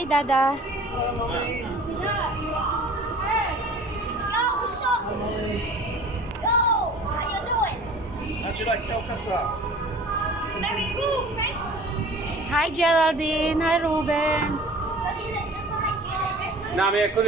Hi, Dada. How'd you like Calcutta? Hi, Geraldine. Hi, Ruben. نعم ياكل